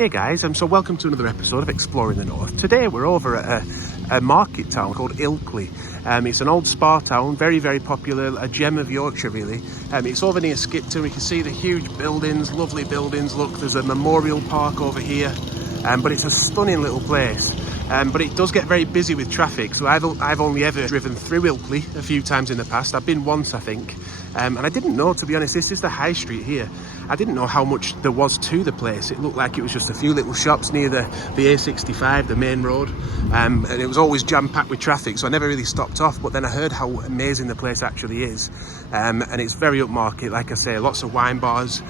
Hey guys, so welcome to another episode of Exploring the North. Today we're over at a market town called Ilkley. It's an old spa town, very, very popular, a gem of Yorkshire really. It's over near Skipton. We can see the huge buildings, lovely buildings. Look, there's a memorial park over here, but it's a stunning little place. But it does get very busy with traffic, so I've only ever driven through Ilkley a few times in the past. I've been once, I think, and I didn't know, to be honest. This is the high street here. I didn't know how much there was to the place. It looked like it was just a few little shops near the A65, the main road, and it was always jam-packed with traffic, so I never really stopped off. But then I heard how amazing the place actually is, and it's very upmarket, like I say. Lots of wine bars,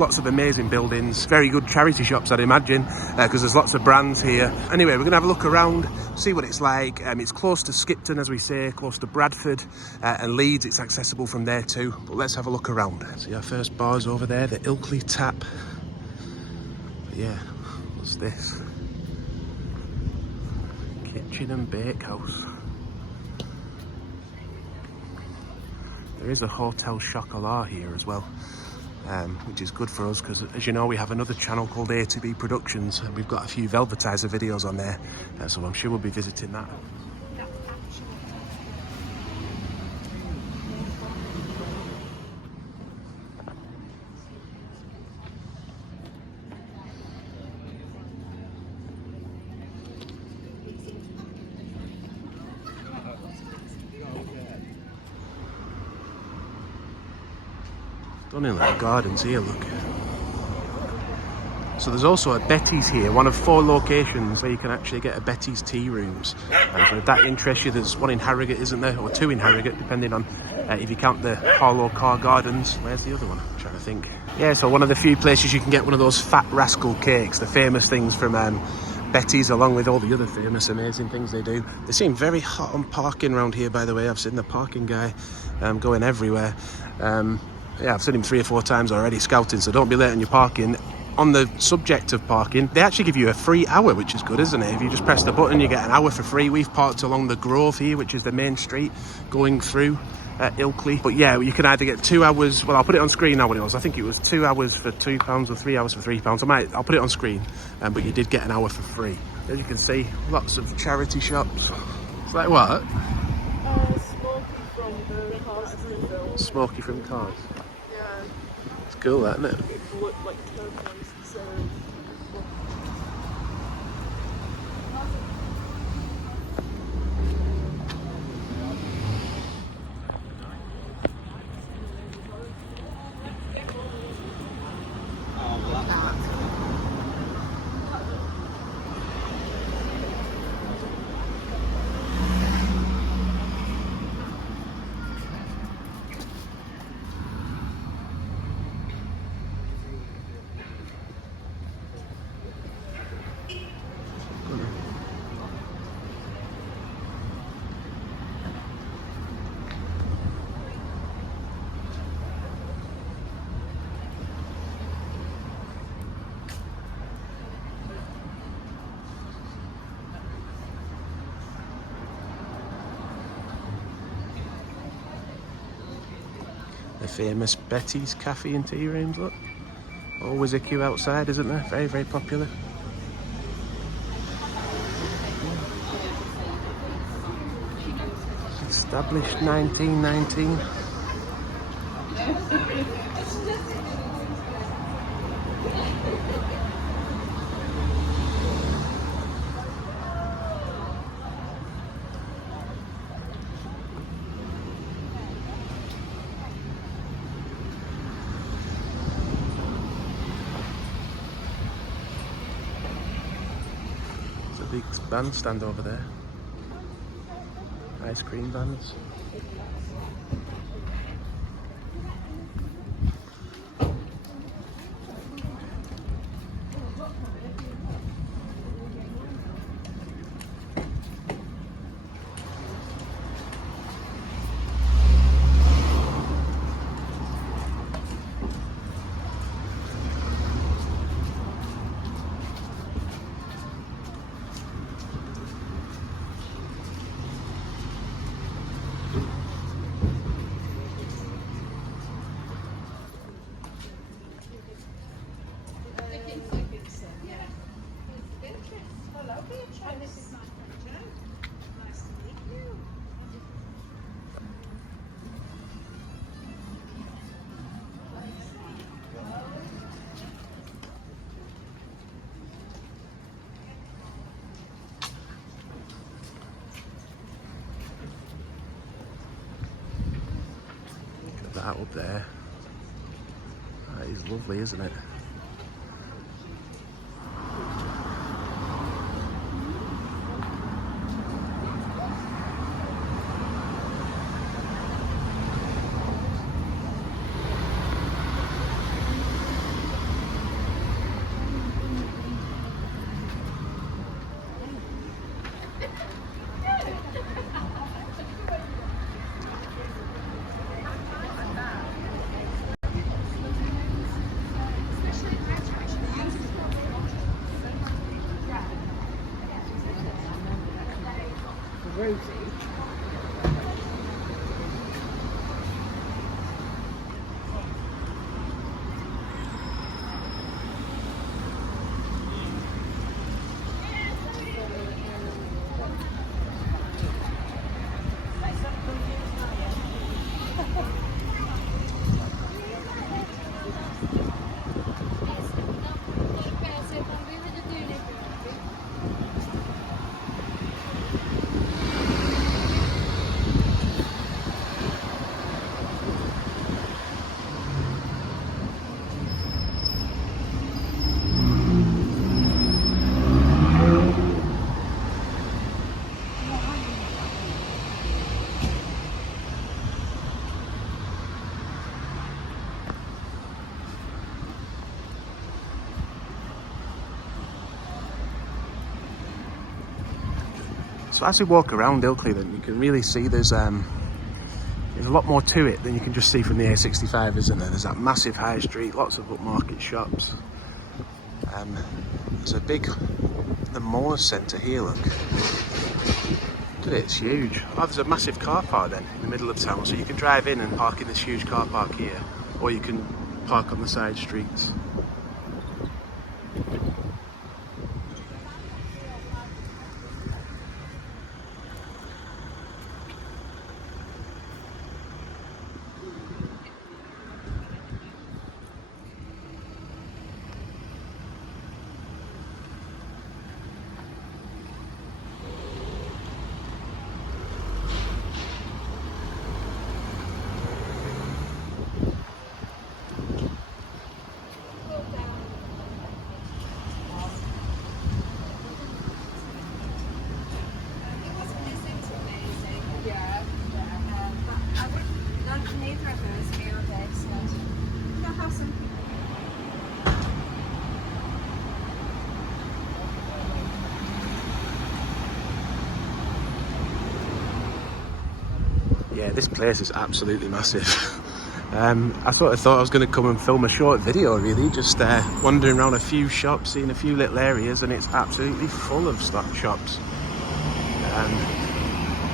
lots of amazing buildings, very good charity shops, I'd imagine, because there's lots of brands here. Anyway, we're gonna have a look around, see what it's like. It's close to Skipton, as we say, close to Bradford, and Leeds. It's accessible from there too, but let's have a look around. See our first bar's over there, the Ilkley Tap. But yeah, what's this? Kitchen and Bakehouse. There is a Hotel Chocolat here as well, which is good for us because, as you know, we have another channel called A2B Productions, and we've got a few Velvetizer videos on there, so I'm sure we'll be visiting that. Stunning little gardens here, look. So there's also a Betty's here, one of 4 locations where you can actually get a Betty's tea rooms. And if that interests you, there's one in Harrogate, isn't there? Or 2 in Harrogate, depending on if you count the Harlow Car Gardens. Where's the other one? I'm trying to think. Yeah, so one of the few places you can get one of those Fat Rascal cakes, the famous things from Betty's, along with all the other famous amazing things they do. They seem very hot on parking around here, by the way. I've seen the parking guy going everywhere. Yeah, I've seen him 3 or 4 times already scouting, so don't be late on your parking. On the subject of parking, they actually give you a free hour, which is good, isn't it? If you just press the button, you get an hour for free. We've parked along the Grove here, which is the main street going through Ilkley. But yeah, you can either get 2 hours, well, I'll put it on screen now what it was. I think it was 2 hours for £2 or 3 hours for £3. I'll put it on screen, but you did get an hour for free. As you can see, lots of charity shops. It's like what? Smoky from the Cars 2 film. Smoky from Cars. Yeah. It's cool, that, isn't it? It looked like turquoise, so... The famous Betty's Cafe and Tea Rooms, look. Always a queue outside, isn't there? Very, very popular. Established 1919. Big bandstand over there. Ice cream vans. that up there. That is lovely, isn't it? So as we walk around Ilkley, then you can really see there's a lot more to it than you can just see from the A65, isn't there? There's that massive high street, lots of upmarket shops. There's a big, the Moor centre here, look. Look at it, it's huge. Oh, there's a massive car park then in the middle of town, so you can drive in and park in this huge car park here, or you can park on the side streets. Yeah, this place is absolutely massive. I sort of thought I was going to come and film a short video, really, just wandering around a few shops, seeing a few little areas, and it's absolutely full of shops.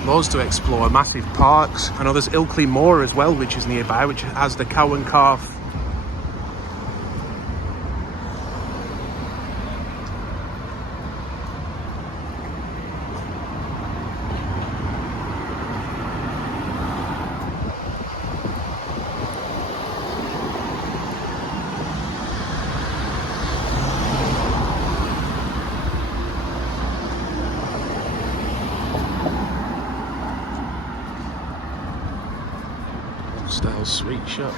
Loads to explore, massive parks. I know there's Ilkley Moor as well, which is nearby, which has the cow and calf. Style sweet shop.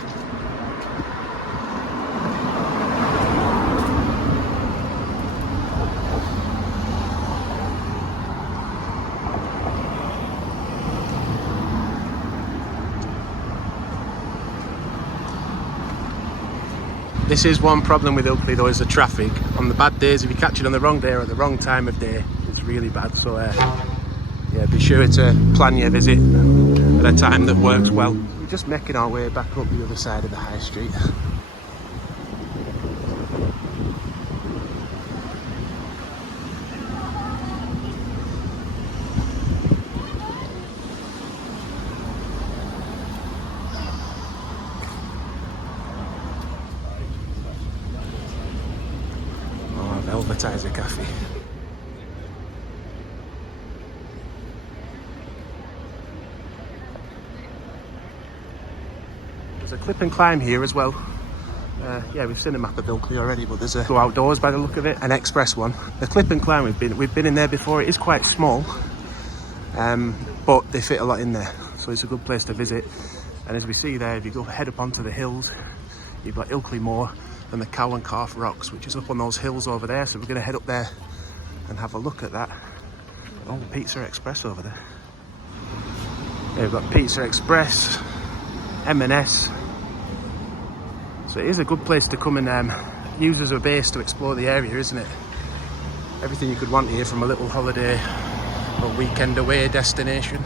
This is one problem with Ilkley though, is the traffic. On the bad days, if you catch it on the wrong day or at the wrong time of day, it's really bad. So yeah, be sure to plan your visit at a time that works well. We're just making our way back up the other side of the high street. Oh, Velvetizer Café. There's a clip and climb here as well. Yeah, we've seen a map of Ilkley already, but there's a go outdoors by the look of it, an express one. The clip and climb we've been in there before. It is quite small, but they fit a lot in there, so it's a good place to visit. And as we see there, if you go head up onto the hills, you've got Ilkley Moor and the Cow and Calf Rocks, which is up on those hills over there. So we're going to head up there and have a look at that. Oh, Pizza Express over there. Yeah, we've got Pizza Express, M&S. So it is a good place to come and use as a base to explore the area, isn't it? Everything you could want here from a little holiday or weekend away destination.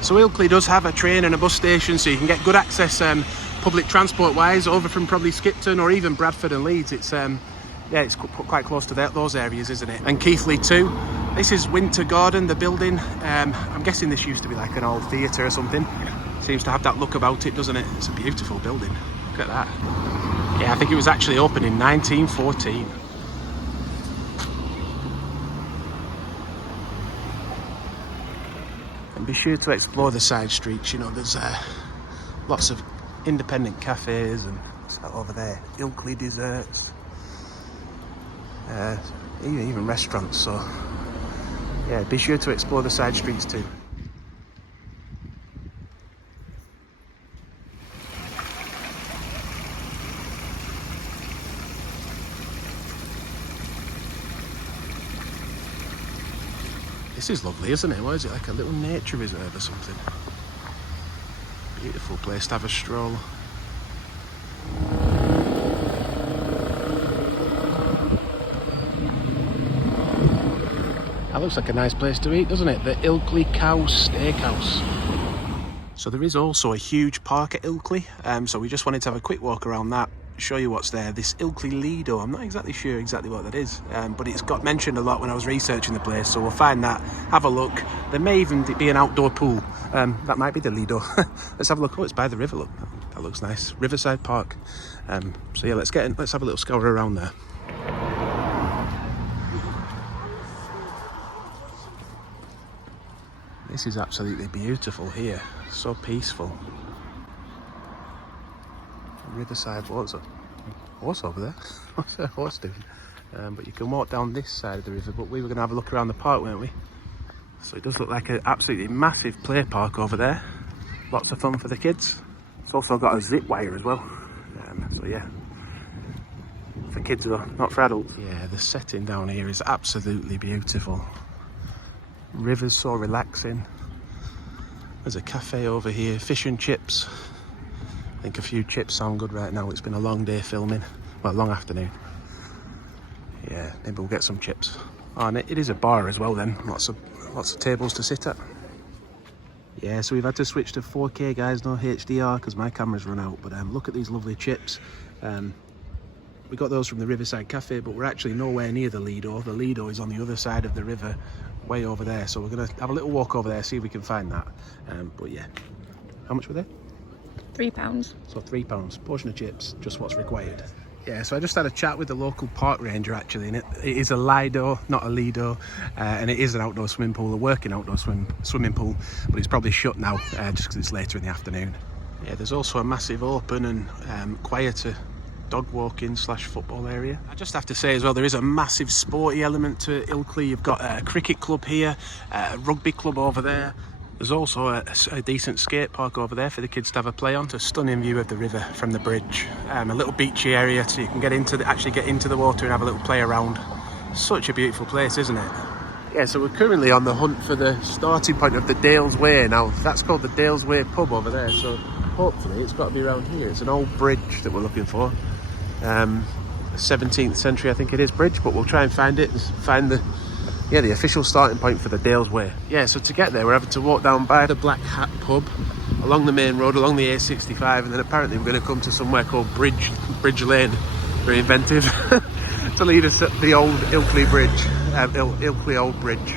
So Ilkley does have a train and a bus station, so you can get good access public transport wise over from probably Skipton or even Bradford and Leeds. It's yeah, it's quite close to those areas, isn't it? And Keighley too. This is Winter Garden, the building. I'm guessing this used to be like an old theatre or something. Seems to have that look about it, doesn't it? It's a beautiful building. Look at that. Yeah, I think it was actually opened in 1914. And be sure to explore the side streets. You know, there's lots of independent cafes and over there, Ilkley desserts, even restaurants. So yeah, be sure to explore the side streets too. This is lovely, isn't it? What is it, like a little nature reserve or something? Beautiful place to have a stroll. That looks like a nice place to eat, doesn't it? The Ilkley Cow Steakhouse. So there is also a huge park at Ilkley, so we just wanted to have a quick walk around that, show you what's there. This Ilkley Lido, I'm not exactly sure what that is, but it's got mentioned a lot when I was researching the place, so we'll find that, have a look. There may even be an outdoor pool. That might be the Lido. Let's have a look. Oh, it's by the river, look. That looks nice. Riverside Park. So yeah, let's have a little scour around there. This is absolutely beautiful here. So peaceful. Riverside, what's a horse over there? What's a horse doing? But you can walk down this side of the river, but we were going to have a look around the park, weren't we? So it does look like an absolutely massive play park over there. Lots of fun for the kids. It's also got a zip wire as well. So yeah, for kids though, not for adults. Yeah, the setting down here is absolutely beautiful. River's so relaxing. There's a cafe over here, fish and chips. I think a few chips sound good right now. It's been a long day filming, well, long afternoon. Yeah, maybe we'll get some chips. Oh, and it is a bar as well then. Lots of tables to sit at. Yeah, so we've had to switch to 4K, guys, no HDR because my camera's run out. But look at these lovely chips. We got those from the Riverside Cafe, but we're actually nowhere near the Lido. The Lido is on the other side of the river, way over there. So we're gonna have a little walk over there, see if we can find that. But yeah, how much were they? £3. So £3, portion of chips, just what's required. Yeah, so I just had a chat with the local park ranger actually, and it is a Lido, not a Lido, and it is an outdoor swimming pool, a working outdoor swimming pool, but it's probably shut now just because it's later in the afternoon. Yeah, there's also a massive open and quieter dog walking / football area. I just have to say as well, there is a massive sporty element to Ilkley. You've got a cricket club here, a rugby club over there. There's also a decent skate park over there for the kids to have a play on. It's a stunning view of the river from the bridge. A little beachy area so you can actually get into the water and have a little play around. Such a beautiful place, isn't it? Yeah, so we're currently on the hunt for the starting point of the Dales Way. Now, that's called the Dales Way pub over there, so hopefully it's got to be around here. It's an old bridge that we're looking for. 17th century, I think it is, bridge, but we'll try and find it and find the official starting point for the Dales Way. Yeah, so to get there, we're having to walk down by the Black Hat pub, along the main road, along the A65, and then apparently we're going to come to somewhere called Bridge Lane, very inventive, to lead us at the old Ilkley Bridge, Ilkley Old Bridge.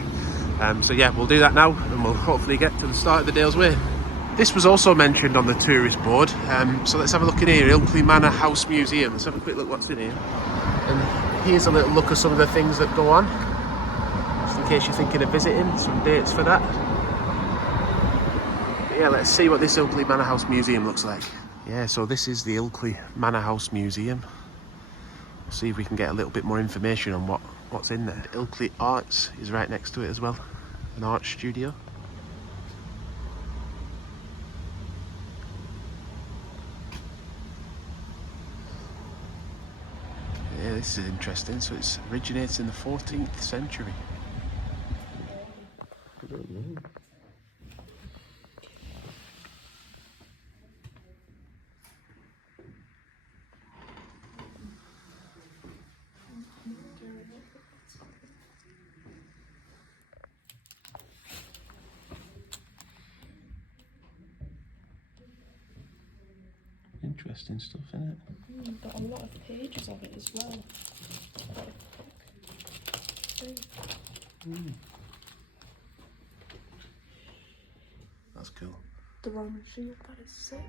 So yeah, we'll do that now, and we'll hopefully get to the start of the Dales Way. This was also mentioned on the tourist board, so let's have a look in here, Ilkley Manor House Museum. Let's have a quick look what's in here. And here's a little look at some of the things that go on. In case you're thinking of visiting, some dates for that. But yeah, let's see what this Ilkley Manor House Museum looks like. Yeah, so this is the Ilkley Manor House Museum. We'll see if we can get a little bit more information on what's in there. Ilkley Arts is right next to it as well. an art studio. Yeah, this is interesting. So it originates in the 14th century. I don't know. Interesting stuff, isn't it? Got a lot of pages of it as well. Quite a thick thing. That's cool. The Roman shield, that is sick.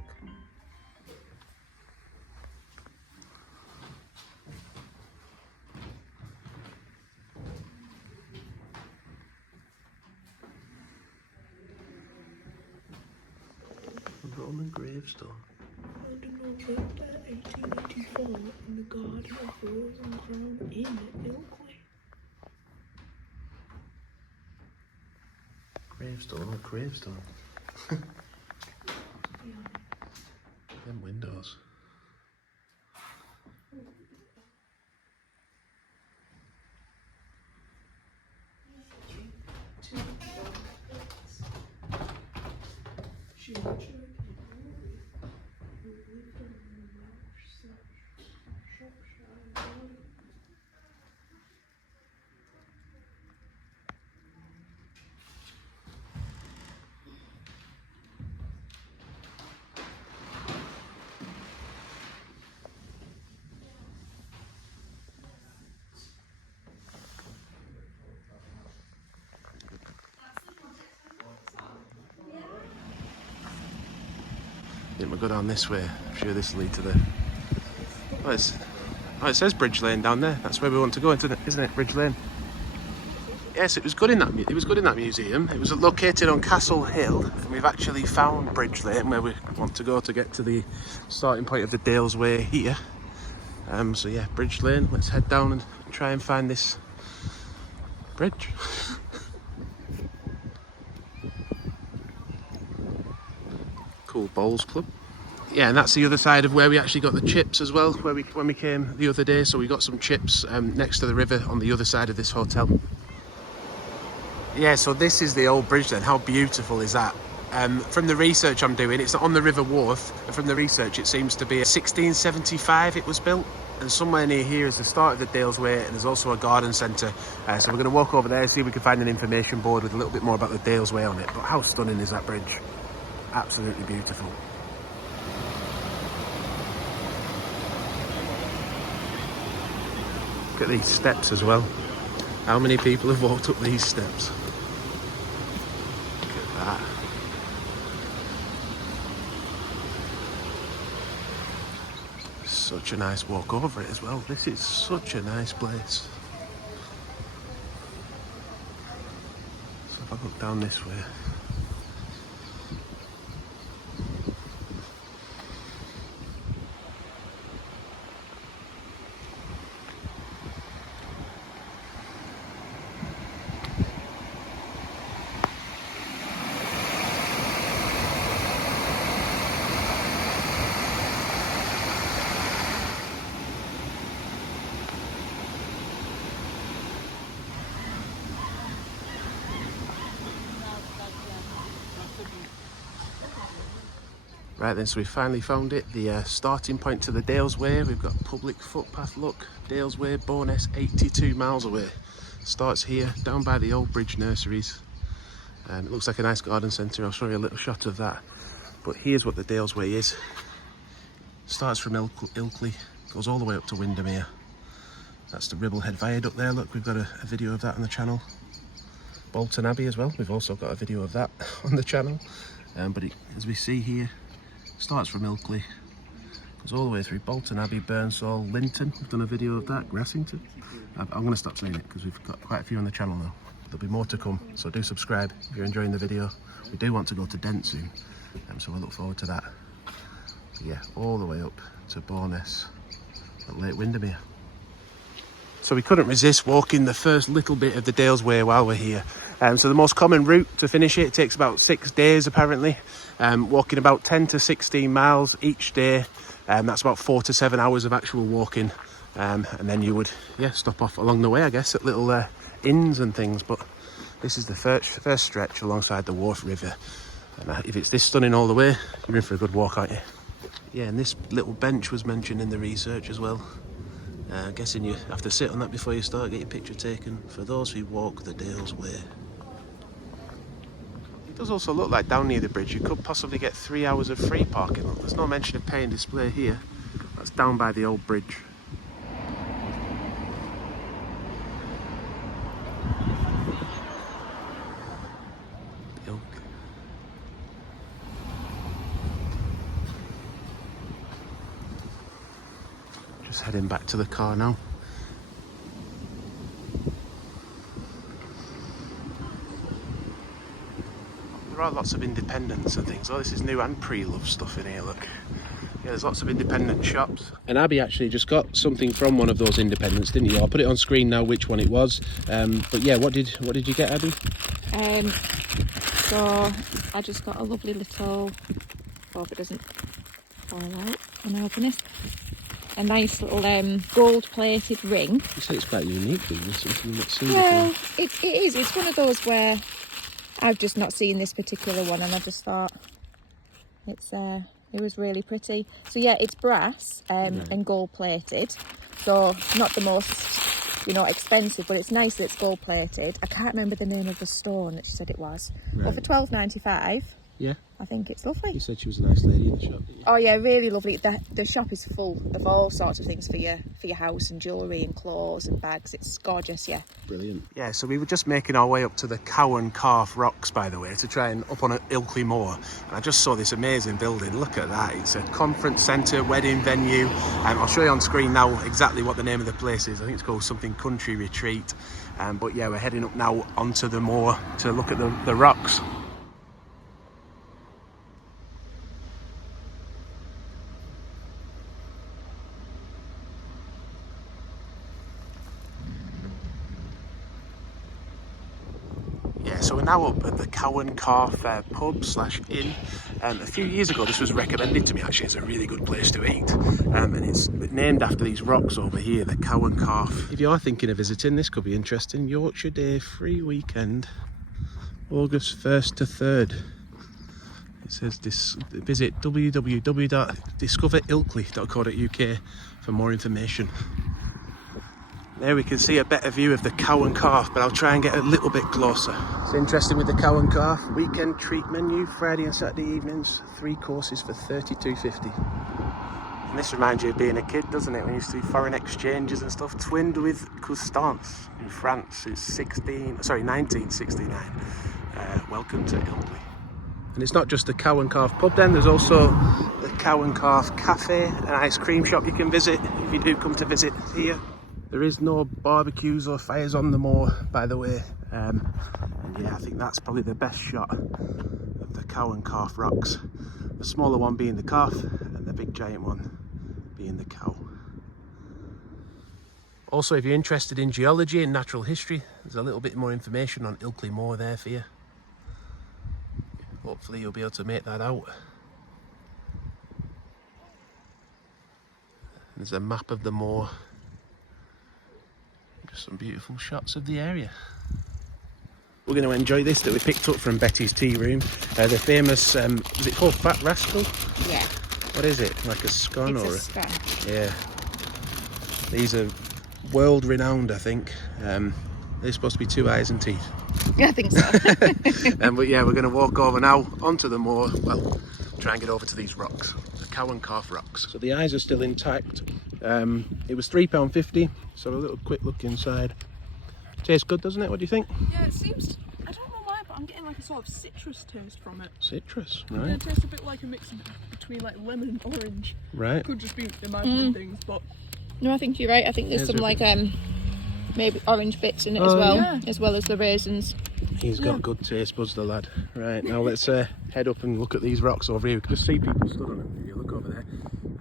A Roman gravestone. November 1884 in the Garden of Rose and Crown in Ilkley. Gravestone, oh, gravestone. Them windows. I think we'll go down this way. I'm sure this will lead to the... Oh, it says Bridge Lane down there. That's where we want to go, isn't it? Bridge Lane. Yes, it was good in that. It was good in that museum. It was located on Castle Hill, and we've actually found Bridge Lane where we want to go to get to the starting point of the Dales Way here. So yeah, Bridge Lane. Let's head down and try and find this bridge. Cool bowls club. Yeah, and that's the other side of where we actually got the chips as well, when we came the other day. So we got some chips next to the river on the other side of this hotel. Yeah, so this is the old bridge then. How beautiful is that? From the research I'm doing, it's on the River Wharf, and from the research it seems to be 1675 it was built, and somewhere near here is the start of the Dales Way, and there's also a garden centre. So we're going to walk over there, see if we can find an information board with a little bit more about the Dales Way on it. But how stunning is that bridge? Absolutely beautiful. Look at these steps as well. How many people have walked up these steps? Look at that. Such a nice walk over it as well. This is such a nice place. So if I look down this way. Right then, so we finally found it, the starting point to the Dales Way. We've got public footpath, look, Dales Way, Bowness, 82 miles away. Starts here, down by the Old Bridge nurseries. It looks like a nice garden centre. I'll show you a little shot of that. But here's what the Dales Way is. Starts from Ilkley, goes all the way up to Windermere. That's the Ribblehead Viaduct there, look, we've got a video of that on the channel. Bolton Abbey as well, we've also got a video of that on the channel. But as we see here, starts from Ilkley, goes all the way through Bolton Abbey, Burnsall, Linton. We've done a video of that, Grassington. I'm going to stop saying it because we've got quite a few on the channel now. There'll be more to come, so do subscribe if you're enjoying the video. We do want to go to Dent soon, so we'll look forward to that. But yeah, all the way up to Bowness at Lake Windermere. So we couldn't resist walking the first little bit of the Dales Way while we're here. So the most common route to finish it takes about 6 days apparently. Walking about 10 to 16 miles each day. That's about 4 to 7 hours of actual walking. And then you would, stop off along the way, I guess, at little inns and things. But this is the first stretch alongside the Wharf River. And if it's this stunning all the way, you're in for a good walk, aren't you? Yeah, and this little bench was mentioned in the research as well. Guessing you have to sit on that before you start, get your picture taken. For those who walk the Dales Way. It does also look like down near the bridge you could possibly get 3 hours of free parking. Look, there's no mention of pay and display here. That's down by the old bridge. Just heading back to the car now. There are lots of independents and things. Oh, this is new and pre-love stuff in here, look. Yeah, there's lots of independent shops. And Abby actually just got something from one of those independents, didn't you? I'll put it on screen now which one it was. But yeah, what did you get, Abby? So I just got a lovely little, hope it doesn't fall out when I open this. A nice little gold-plated ring. You said it's quite unique, isn't it? Something you've not seen well, before. it is. It's one of those where I've just not seen this particular one, and I just thought it was really pretty. So yeah, it's brass and gold-plated. So not the most, expensive, but it's nice that it's gold-plated. I can't remember the name of the stone that she said it was. Right. But for £12.95. Yeah. I think it's lovely. You said she was a nice lady in the shop, didn't you? Oh yeah, really lovely. The shop is full of all sorts of things for your house and jewellery and clothes and bags. It's gorgeous, yeah. Brilliant. Yeah, so we were just making our way up to the Cow and Calf Rocks, by the way, to try and up on Ilkley Moor. And I just saw this amazing building. Look at that. It's a conference centre, wedding venue. I'll show you on screen now exactly what the name of the place is. I think it's called something Country Retreat. But yeah, we're heading up now onto the moor to look at the rocks. So we're now up at the Cow and Calf pub/inn. A few years ago this was recommended to me actually as a really good place to eat. And it's named after these rocks over here, the Cow and Calf. If you are thinking of visiting, this could be interesting. Yorkshire Day free weekend, August 1st to 3rd. It says visit www.discoverilkley.co.uk for more information. There we can see a better view of the Cow and Calf, but I'll try and get a little bit closer. It's interesting with the Cow and Calf. Weekend treat menu, Friday and Saturday evenings, 3 courses for £32.50. And this reminds you of being a kid, doesn't it? When you used to do foreign exchanges and stuff. Twinned with Constance in France since 1969. Welcome to Ilkley. And it's not just the Cow and Calf pub then, there's also the Cow and Calf Café, an ice cream shop you can visit if you do come to visit here. There is no barbecues or fires on the moor, by the way. And yeah, I think that's probably the best shot of the Cow and Calf Rocks. The smaller one being the calf and the big giant one being the cow. Also, if you're interested in geology and natural history, there's a little bit more information on Ilkley Moor there for you. Hopefully you'll be able to make that out. There's a map of the moor. Just some beautiful shots of the area. We're going to enjoy this that we picked up from Betty's Tea Room. The famous, is it called Fat Rascal? Yeah. What is it? Like a scone or a scone. Yeah. These are world renowned, I think. They're supposed to be 2 eyes and teeth. Yeah, I think so. But yeah, we're going to walk over now onto the moor. Well, try and get over to these rocks, the Cow and Calf Rocks. So the eyes are still intact. It was £3.50, so a little quick look inside. Tastes good, doesn't it? What do you think? Yeah, it seems, I don't know why, but I'm getting like a sort of citrus taste from it. Citrus, Yeah, right. it tastes a bit like a mix between like lemon and orange. Right. Could just be imagining things, but... No, I think you're right. I think there's some like maybe orange bits in it as well as the raisins. He's got good taste buds, the lad. Right, now let's head up and look at these rocks over here. We can just see people stood on them if you look over there.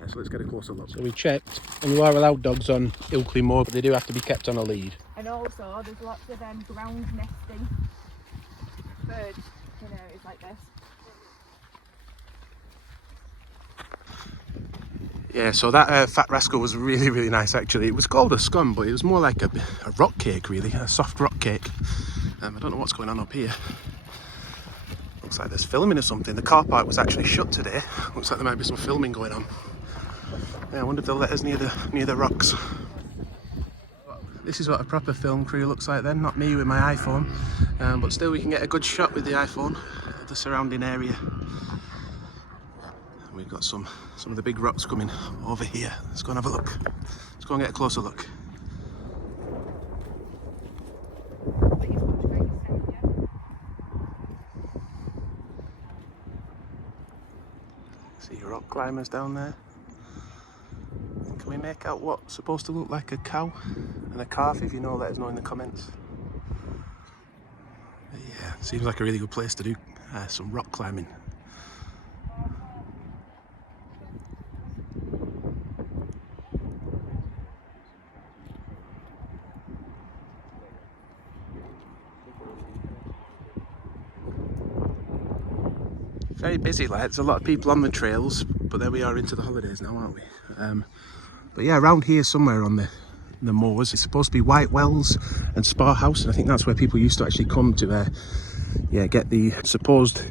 So let's get a closer look. So we checked, and you are allowed dogs on Ilkley Moor, but they do have to be kept on a lead. And also, there's lots of ground nesting birds in areas like this. Yeah, so that Fat Rascal was really, really nice actually. It was called a scone, but it was more like a rock cake really, a soft rock cake. I don't know what's going on up here. Looks like there's filming or something. The car park was actually shut today. Looks like there might be some filming going on. Yeah, I wonder if they'll let us near the rocks. This is what a proper film crew looks like then, not me with my iPhone. But still we can get a good shot with the iPhone of the surrounding area. We've got some of the big rocks coming over here. Let's go and have a look. Let's go and get a closer look. See rock climbers down there. Can we make out what's supposed to look like a cow and a calf? If you know, let us know in the comments. But yeah, seems like a really good place to do some rock climbing. Very busy, like there's a lot of people on the trails, but there we are into the holidays now, aren't we? But yeah, around here somewhere on the moors, it's supposed to be White Wells and Spa House, and I think that's where people used to actually come to get the supposed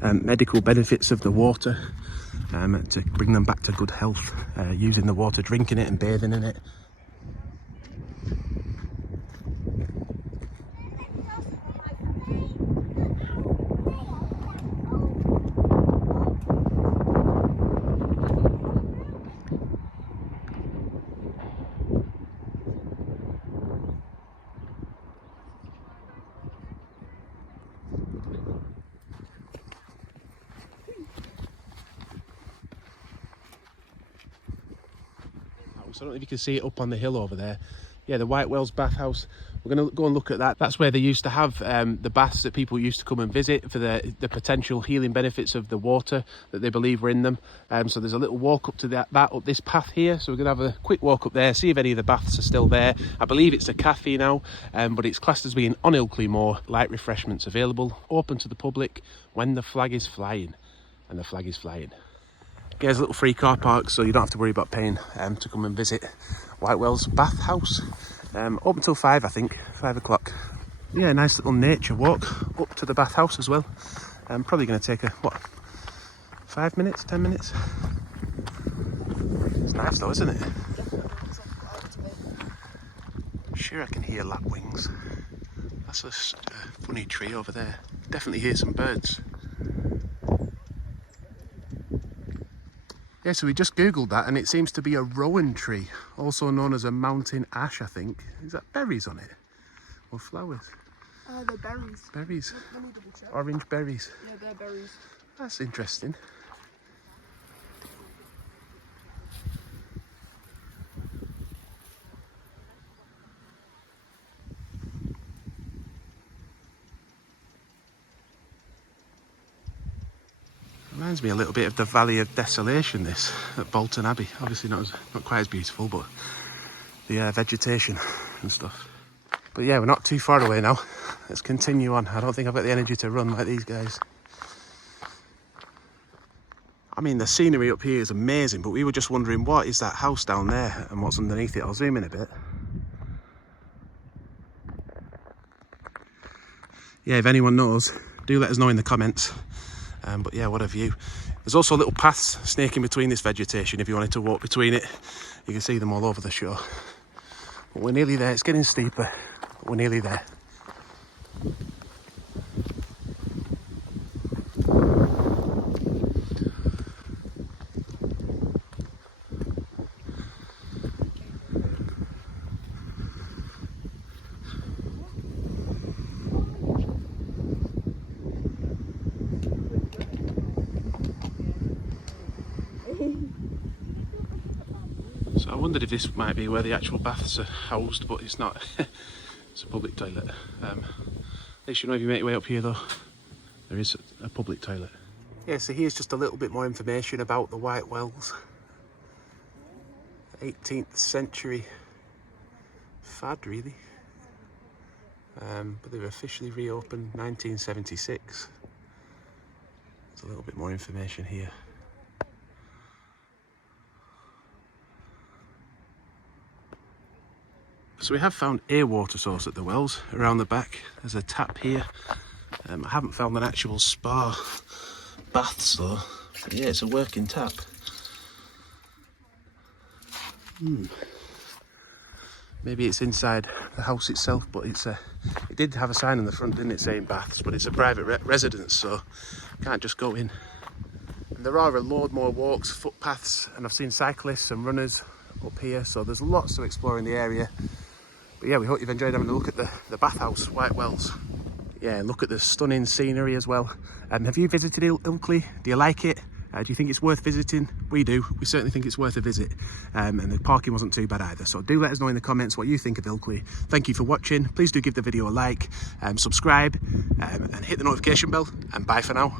medical benefits of the water, to bring them back to good health, using the water, drinking it and bathing in it. So I don't know if you can see it up on the hill over there. Yeah, the White Wells bathhouse. We're going to go and look at that. That's where they used to have the baths that people used to come and visit for the potential healing benefits of the water that they believe were in them. So there's a little walk up to that up this path here. So we're going to have a quick walk up there, see if any of the baths are still there. I believe it's a Café now, but it's classed as being on Ilkley Moor. Light refreshments available, open to the public when the flag is flying. And the flag is flying. Yeah, there's a little free car park, so you don't have to worry about paying to come and visit White Wells Bathhouse. Open till 5, I think, 5 o'clock. Yeah, nice little nature walk up to the bathhouse as well. Probably going to take 5 minutes, 10 minutes. It's nice though, isn't it? Sure, I can hear lapwings. That's a funny tree over there. Definitely hear some birds. Yeah, so we just googled that and it seems to be a rowan tree, also known as a mountain ash, I think. Is that berries on it? Or flowers? They're berries. Berries. Let me double check. Orange berries. Yeah, they're berries. That's interesting. Reminds me a little bit of the Valley of Desolation, this, at Bolton Abbey. Obviously not quite as beautiful, but the vegetation and stuff. But yeah, we're not too far away now. Let's continue on. I don't think I've got the energy to run like these guys. I mean, the scenery up here is amazing, but we were just wondering, what is that house down there and what's underneath it? I'll zoom in a bit. Yeah, if anyone knows, do let us know in the comments. But yeah, what a view. There's also little paths snaking between this vegetation. If you wanted to walk between it, you can see them all over the shore. But we're nearly there. It's getting steeper, but we're nearly there. So I wondered if this might be where the actual baths are housed, but it's not. It's a public toilet. At least you know if you make your way up here though, there is a public toilet. Yeah, so here's just a little bit more information about the White Wells 18th century fad, really. But they were officially reopened 1976. There's a little bit more information here. So we have found a water source at the wells around the back. There's a tap here. I haven't found an actual spa baths though. But yeah, it's a working tap. Maybe it's inside the house itself, but it did have a sign on the front, didn't it, saying baths, but it's a private residence, so you can't just go in. And there are a load more walks, footpaths, and I've seen cyclists and runners up here, so there's lots to explore in the area. But yeah, we hope you've enjoyed having a look at the bathhouse, White Wells. Yeah, look at the stunning scenery as well. Have you visited Ilkley? Do you like it? Do you think it's worth visiting? We do. We certainly think it's worth a visit. And the parking wasn't too bad either. So do let us know in the comments what you think of Ilkley. Thank you for watching. Please do give the video a like, subscribe, and hit the notification bell. And bye for now.